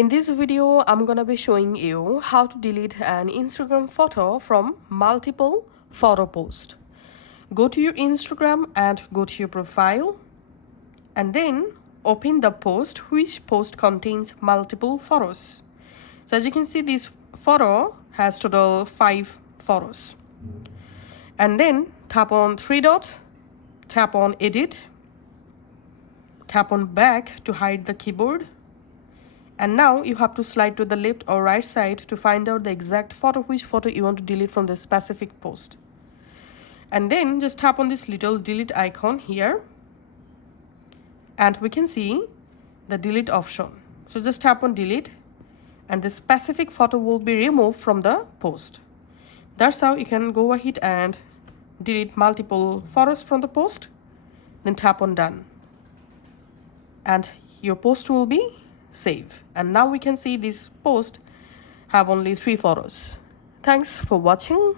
In this video, I'm gonna be showing you how to delete an Instagram photo from multiple photo posts. Go to your Instagram and go to your profile and then open the post which post contains multiple photos. So as you can see, this photo has total 5 photos. And then tap on 3 dot, tap on edit, tap on back to hide the keyboard. And now you have to slide to the left or right side to find out the exact photo, which photo you want to delete from the specific post. And then just tap on this little delete icon here. And we can see the delete option. So just tap on delete and the specific photo will be removed from the post. That's how you can go ahead and delete multiple photos from the post. Then tap on done. And your post will be save. And now we can see this post have only 3 photos. Thanks for watching.